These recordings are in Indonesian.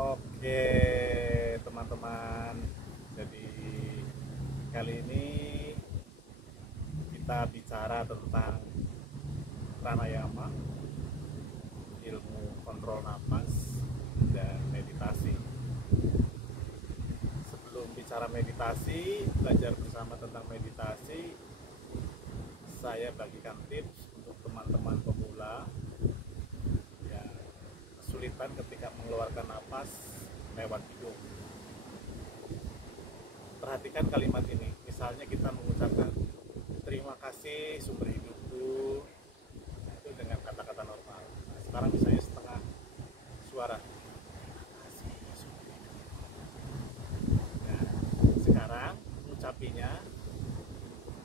Oke, teman-teman. Jadi kali ini kita bicara tentang pranayama, ilmu kontrol napas dan meditasi. Sebelum bicara meditasi, belajar bersama tentang meditasi, saya bagikan tips untuk teman-teman pemula yang kesulitan ketika mengeluarkan napas lewat hidung. Perhatikan kalimat ini. Misalnya kita mengucapkan terima kasih sumber hidupku, itu dengan kata-kata normal. Nah, sekarang misalnya setengah suara. Terima kasih sumber hidupku. Nah, sekarang mengucapinya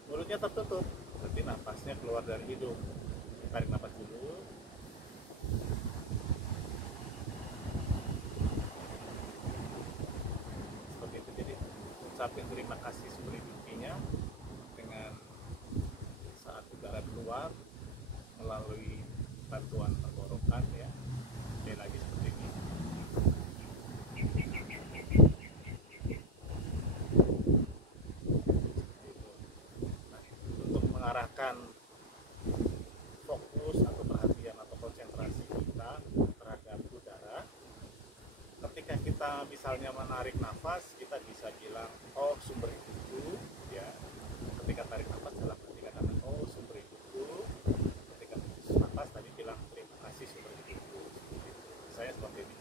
mulutnya tertutup, berarti nafasnya keluar dari hidung. Tarik nafas dulu. Seperti itu. Jadi ucapin terima kasih sumber hidupnya dengan saat udara keluar melalui bantuan tenggorokan ya. Oke, lagi seperti ini. Nah, untuk mengarahkan fokus atau perhatian atau konsentrasi kita terhadap udara, ketika kita misalnya menarik nafas, kita bisa bilang oh sumber hidupku ya. Ketika tarik nafas dalam arti katakan oh sumber hidupku. Ketika hembus nafas tadi bilang terima kasih sumber hidupku. Saya seperti ini.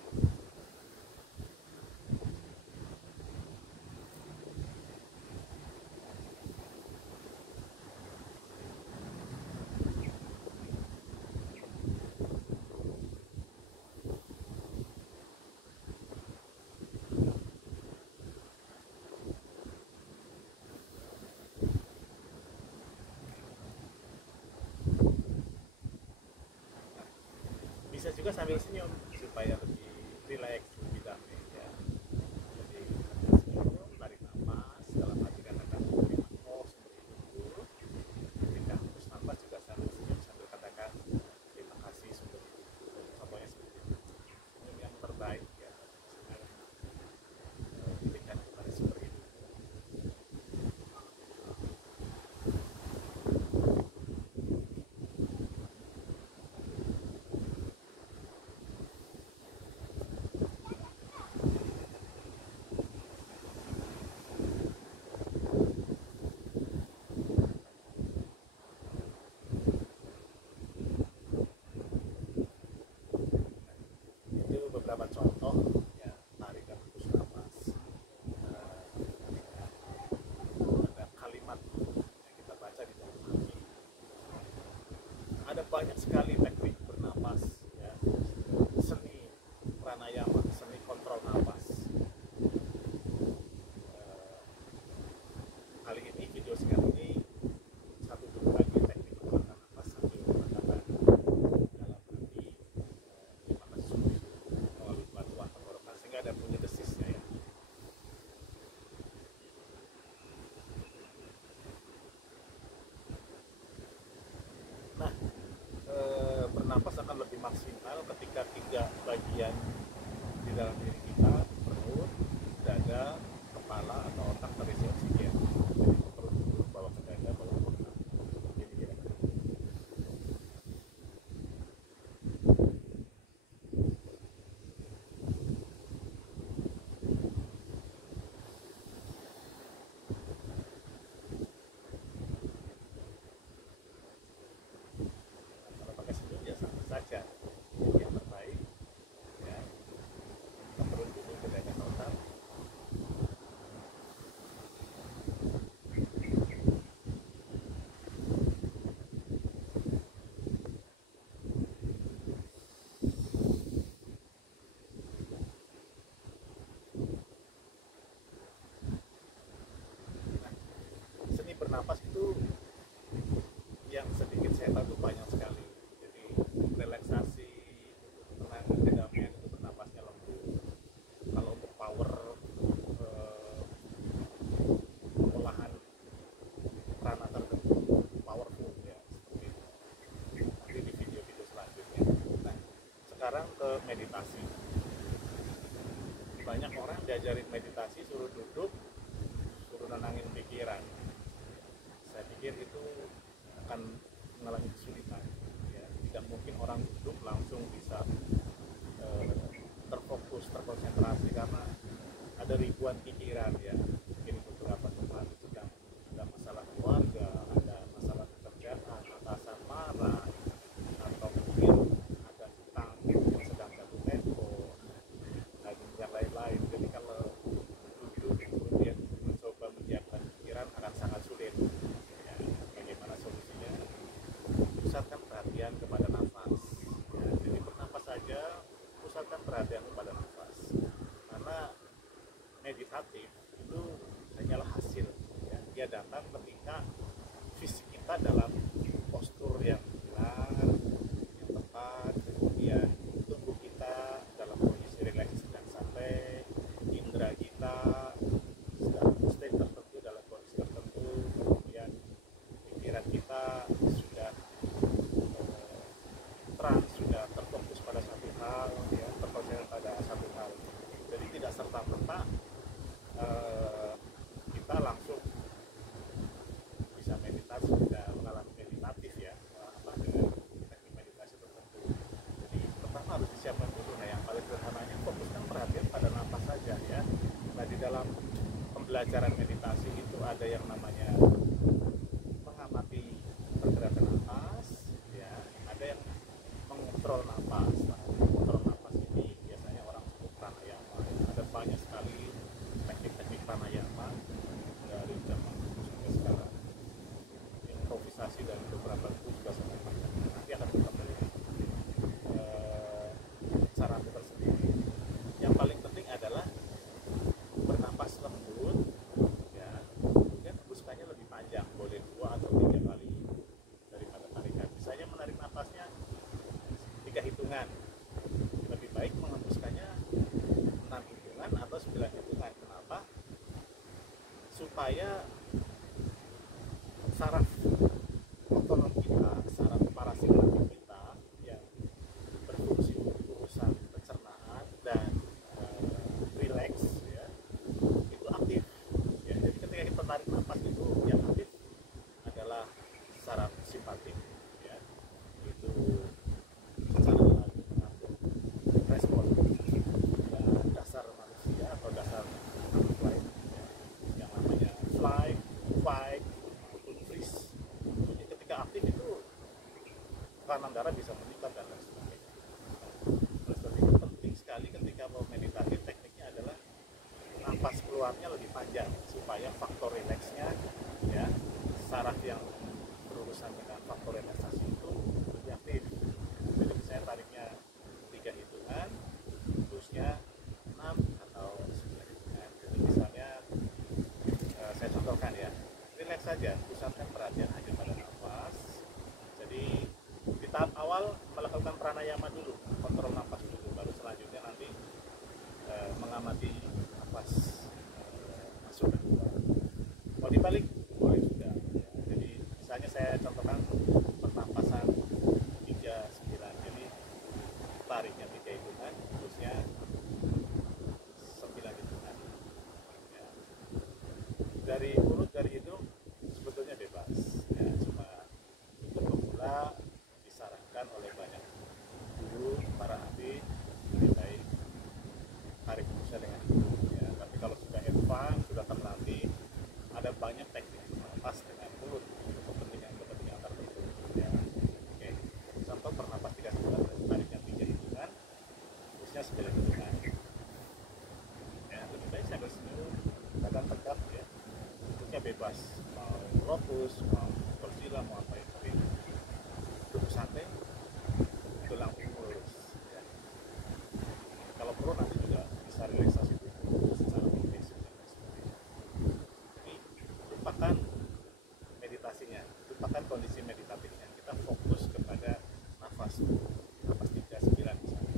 Bisa juga sambil senyum supaya lebih rileks, lebih damai ya. Jadi sambil senyum, tarik nafas dalam arti katakan terima oh sumber hidupku. Ketika hembus nafas juga sambil senyum sambil katakan terima kasih sumber hidupku. Contohnya seperti itu. Senyum yang terbaik ya. Berikan kepada sumber hidup. Itu beberapa contoh ya, tarik dan hembus nafas. Ada kalimat yang kita baca di dalam hati. Ada banyak sekali teknik bernapas ya. Seni pranayama, seni kontrol napas. Kali ini video singkat ini satu dulu lagi teknik mengeluarkan napas sambil mengatakan dalam hati terima kasih sumber hidup melalui bantuan tenggorokan sehingga ada bunyi desisnya ya. Nah, bernapas akan lebih maksimal ketika tiga bagian di dalam diri kita, perut, dada, kepala atau otak terisi oksigen. Jadi perut dulu, bawa ke dada, bawa ke otak. Jadi kira-kira. Kalau pakai senyum ya sama saja. Jadi yang terbaik ya. Ke perut dulu, ke dada, ke otak. Seni bernapas itu yang sedikit saya tahu itu banyak sekali. Jadi relaksasi, tenangan, kedamaian itu bernapasnya lembut. Kalau untuk power pengolahan prana tertentu powerful ya seperti itu. Nanti di video-video selanjutnya. Nah, sekarang ke meditasi. banyak orang diajarin meditasi suruh duduk, suruh nenangin pikiran. Saya pikir itu akan mengalami kesulitan. Ya, tidak mungkin orang duduk langsung bisa terfokus, terkonsentrasi karena ada ribuan pikiran ya. Mungkin beberapa teman sedang ada masalah keluarga, ada masalah pekerjaan, atasan marah, atau mungkin ada utang yang sedang jatuh tempo, dan yang lain-lain. Jadi kalau duduk kemudian mencoba menyiapkan pikiran akan sangat sulit. Ya, bagaimana solusinya? Pusatkan perhatian kepada nafas. Ya, jadi bernapas saja, pusatkan perhatian kepada nafas. Karena meditatif itu hanyalah hasil. Ya, dia datang ketika fisik kita dalam postur yang benar, yang tepat, kemudian tubuh kita dalam kondisi rileks dan santai, indera kita dalam state tertentu, dalam kondisi tertentu, kemudian pikiran kita sudah trans, sudah terfokus pada satu hal, ya, terkonsentrasi pada satu hal. Jadi tidak serta-merta kita langsung bisa meditasi, tidak mengalami meditatif ya, dengan teknik meditasi tertentu. Jadi pertama harus disiapkan dulu. Nah, yang paling sederhananya fokuskan perhatian pada nafas saja ya. Nah, di dalam pembelajaran meditasi itu ada yang namanya mengamati pergerakan nafas, ya, ada yang mengontrol nafas. Nah, mengontrol nafas ini biasanya orang sebut pranayama. Ada banyak sekali teknik-teknik pranayama dari zaman sampai sekarang. Improvisasi dan beberapa buku juga sangat banyak. Nanti akan kita beli cara tersendiri. Yang paling penting adalah bernapas lembut, ya, kemudian hembuskannya lebih panjang, boleh 2 atau 3 kali daripada tarikan. Misalnya menarik nafasnya 3 hitungan, lebih baik menghembuskannya 6 hitungan atau 9 hitungan. Kenapa? Supaya saraf otonom kita, saraf parasimpatik kita yang berfungsi untuk urusan pencernaan dan rileks ya, itu aktif ya. Jadi ketika kita tarik nafas itu yang aktif adalah saraf simpatik ya, itu secara alami mengatur respon ya, dasar manusia atau dasar makhluk lain ya, yang namanya flight, fight, freeze. Jadi ketika aktif itu tekanan darah bisa meningkat dan lain sebagainya. Oleh sebab itu penting sekali ketika mau meditasi, tekniknya adalah nafas keluarnya lebih panjang supaya faktor rileksnya ya, saraf yang berurusan dengan faktor relaksasi itu lebih aktif. Jadi saya tariknya 3 hitungan, terusnya 6 atau 9 hitungan. Jadi misalnya saya contohkan ya, rileks saja, pusatkan perhatian hanya pada nafas. Jadi di tahap awal melakukan pranayama dulu, kontrol nafas dulu, baru selanjutnya nanti mengamati nafas masuk dan keluar. Mau dibalik boleh juga ya. Jadi misalnya saya contohkan pernapasan 3-9, jadi tariknya 3 hitungan, terusnya 9 hitungan ya. Dari mulut, dari hidung sebetulnya bebas ya, cuma untuk pemula disarankan oleh banyak guru, para ahli, lebih baik tarik hembusnya dengan hidung ya. Tapi kalau sudah advance, sudah terlatih, ada banyak teknik bernapas dengan mulut untuk kepentingan tertentu ya. Oke, contoh bernapas 3 hitungan, tariknya 3 hitungan, terusnya 9 hitungan ya. Lebih baik sambil senyum, badan tegap ya, bentuknya bebas, mau lotus, mau bersila, mau apa itu, tapi duduk santai, tulang lurus ya. Kalau perlu nanti juga bisa relaksasi tubuh secara intensif dan lain sebagainya. Jadi lupakan meditasinya, lupakan kondisi meditatifnya, kita fokus kepada nafas 3-9 misalnya.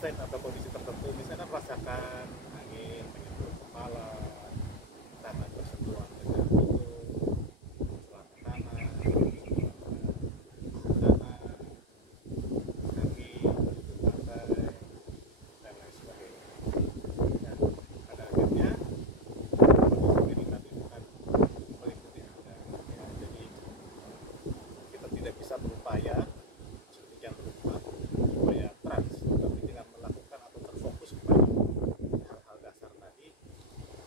state atau kondisi tertentu, misalnya merasakan angin menyentuh kepala, tangan bersentuhan dengan celana tangan, tanah, kaki, lantai, dan lain sebagainya. Dan pada akhirnya kondisi meditatif akan meliputi Anda. Ya, jadi kita tidak bisa berupaya sedemikian rupa supaya trans, tapi dengan melakukan atau terfokus kepada hal-hal dasar tadi,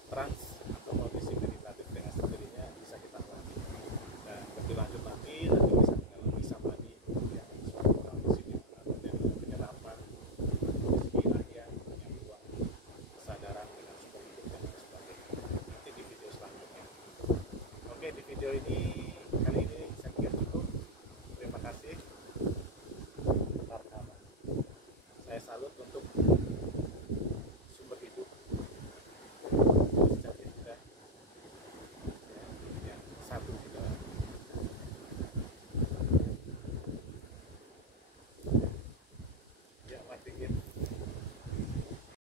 trans atau kondisi meditatif dengan sendirinya bisa kita latih. Dan lebih lanjut nanti bisa mengalami samadhi, ya, suatu kondisi di mana terjadi penyerapan, kondisi ilahian yang luar, kesadaran dengan sebuah hidup dan lain sebagainya. Nanti di video selanjutnya. Oke, di video ini